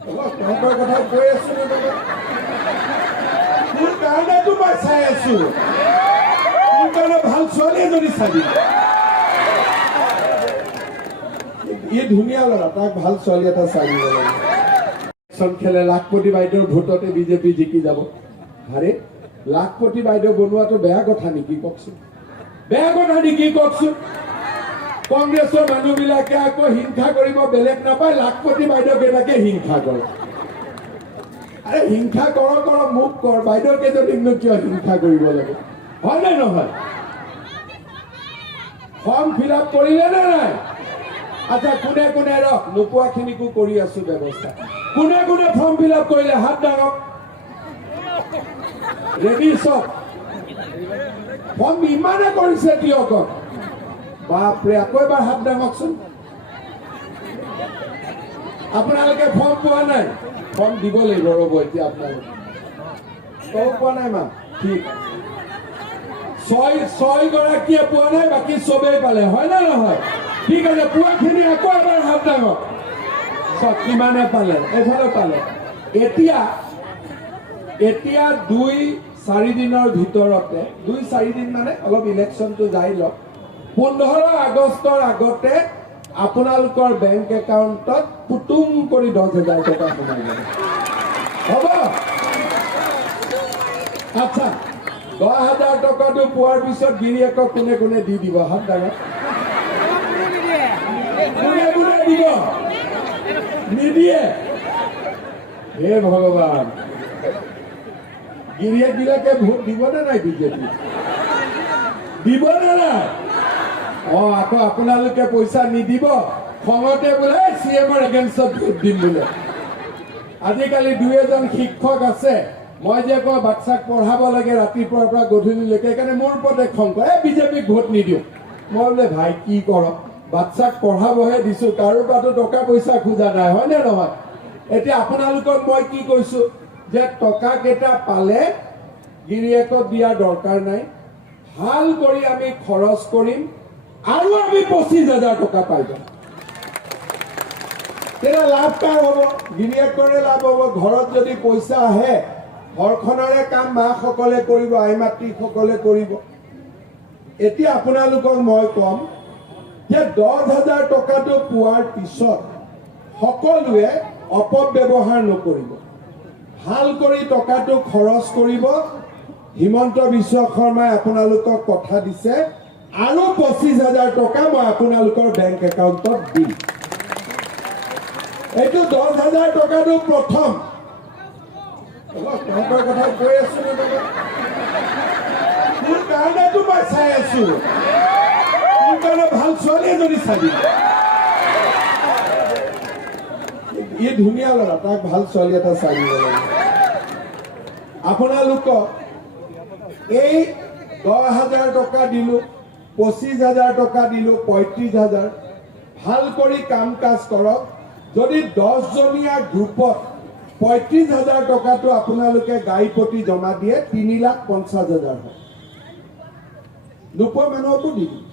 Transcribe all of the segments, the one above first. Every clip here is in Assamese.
তহঁতৰ কথা কৈ আছো নহয়, মোৰ কাৰণেতো মই চাই আছো, তোৰ কাৰণে ভাল ছোৱালী এজনী চাবি। ই ধুনীয়া ল'ৰা, তাক ভাল ছোৱালী এটা চাই দিব লাগে। খেলে লাখপতি বাইদেউৰ ভোটতে বিজেপি জিকি যাব। আৰে লাখপতি বাইদেউ বনোৱাটো বেয়া কথা নেকি কওকচোন, বেয়া কথা নেকি কওকচোন। কংগ্ৰেছৰ মানুহবিলাকে আকৌ হিংসা কৰিব বেলেগ নাপায়, লাখপতি বাইদেউ কেইটাকে হিংসা কৰে। আৰে হিংসা কৰ মোক কৰ, বাইদেউ কেইজনীকনো কিয় হিংসা কৰিব লাগে, হয় নে নহয়? ফৰ্ম ফিল আপ কৰিলে নে নাই? আচ্ছা কোনে কোনে নোপোৱাখিনিকো কৰি আছো ব্যৱস্থা। কোনে কোনে ফৰ্ম ফিল আপ কৰিলে হাত ডাঙক। ৰেডি চব ফৰ্ম ইমানে কৰিছে দিয়ক। বাপৰে, আকৌ এবাৰ হাত ডাঙকচোন। আপোনালোকে ফৰ্ম পোৱা নাই? ফৰ্ম দিব লাগিব, ৰ'ব এতিয়া আপোনালোকে। তই পোৱা নাই মা? ঠিক, ছয় গৰাকীয়ে পোৱা নাই, বাকী চবেই পালে, হয় নে নহয়? ঠিক আছে, পোৱাখিনি আকৌ এবাৰ হাত ডাঙক। চব কিমানে পালে? এইফালে পালে। এতিয়া 2-4 দিনৰ ভিতৰতে, 2-4 দিন মানে অলপ ইলেকশ্যনটো যাই লওক, 15 আগষ্টৰ আগতে আপোনালোকৰ বেংক একাউণ্টত পুতুম কৰি 10,000 টকা সোমাই যাব। হ'ব? আচ্ছা, 10,000 টকাটো পোৱাৰ পিছত গিৰিয়েকক কোনে কোনে দি দিব? হাত ডাঙক। কোনে কোনে দিব? নিদিয়ে? হে ভগৱান, গিৰিয়েক বিলাকে ভোট দিব নে নাই বিজেপি? দিব নে নাই? আকৌ আপোনালোকে পইচা নিদিব, খঙতে বোলে CM-ৰ এগেইনষ্টত ভোট দিম বোলে। আজিকালি 2-এজন শিক্ষক আছে, মই যে কওঁ বাচ্চাক পঢ়াব লাগে ৰাতিপুৱাৰ পৰা গধূলিলৈকে, সেইকাৰণে মোৰ ওপৰতে খং কৰে, বিজেপিক ভোট নিদিওঁ। মই বোলে ভাই কি কৰ, বাচ্চাক পঢ়াবহে দিছো, কাৰো পৰাতো টকা পইচা খোজা নাই, হয় নে নহয়? এতিয়া আপোনালোকক মই কি কৈছো যে টকা কেইটা পালে গিৰিয়েকক দিয়াৰ দৰকাৰ নাই, ভাল কৰি আমি খৰচ কৰিম আৰু আমি 25,000 টকা পাই যাম। তেতিয়া লাভ কাৰ হ'ব? গিৰিয়েকৰে লাভ হ'ব। ঘৰত যদি পইচা আহে, ঘৰখনৰে কাম মাসকলে কৰিব, আই মাতৃসকলে কৰিব। এতিয়া আপোনালোকক মই কম যে 10,000 টকাটো পোৱাৰ পিছত সকলোৱে অপব্যৱহাৰ নকৰিব, ভাল কৰি টকাটো খৰচ কৰিব। হিমন্ত বিশ্ব শৰ্মাই আপোনালোকক কথা দিছে আৰু 25,000 টকা মই আপোনালোকৰ বেংক একাউণ্টত দিম। এইটো 10,000 টকাটো প্ৰথম। তহঁতৰ কথা কৈ আছো নহয়, মোৰ কাৰণেতো মই চাই আছো, তোৰ কাৰণে ভাল ছোৱালী এজনী চাবি। ই ধুনীয়া ল'ৰা, তাক ভাল ছোৱালী এটা চাই দিব লাগে। আপোনালোকক এই 10,000 টকা দিলো, 25,000 টকা দিলো, 35,000, ভাল কৰি কাম কাজ কৰক। যদি 10জনীয়া গ্ৰুপত 35,000 টকাটো আপোনালোকে গাড়ী প্ৰতি জমা দিয়ে, 3,50,000 হয়। নোপোৱা মানুহকো দি দিম,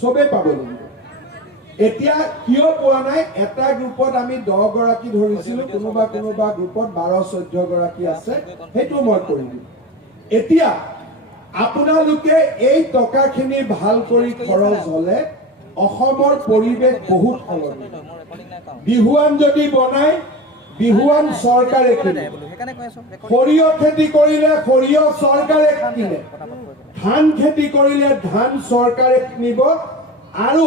চবেই পাব লাগিব। এতিয়া কিয় পোৱা নাই? এটা গ্ৰুপত আমি 10 গৰাকী ধৰিছিলো, কোনোবা গ্ৰুপত 12-14 গৰাকী আছে, সেইটো মই কৰি দিম। এতিয়া আপোনালোকে এই টকাখিনি ভাল কৰি খৰচ হলে অসমৰ পৰিৱেশ বহুত সলনি। বিহুৱান যদি বনাই, বিহুৱান চৰকাৰে কিনে, সৰিয়হ খেতি কৰিলে সৰিয়হ চৰকাৰে কিনে, ধান খেতি কৰিলে ধান চৰকাৰে কিনিব, আৰু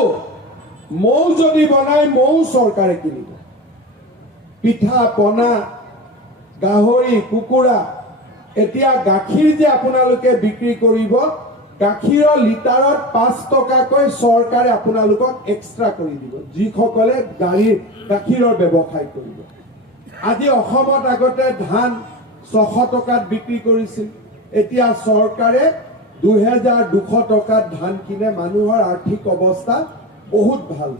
মৌ যদি বনাই মৌ চৰকাৰে কিনিব। পিঠা পনা, গাহৰি, কুকুৰা, এতিয়া গাখীৰ যে আপোনালোকে বিক্ৰী কৰিব, গাখীৰৰ লিটাৰত 5 টকাকৈ চৰকাৰে আপোনালোকক এক্সট্ৰা কৰি দিব, যিসকলে গাখীৰৰ ব্যৱসায় কৰিব। আজি অসমত আগতে ধান 600 টকাত বিক্ৰী কৰিছিল, এতিয়া চৰকাৰে 2,200 টকাত ধান কিনে। মানুহৰ আৰ্থিক অৱস্থা বহুত ভাল।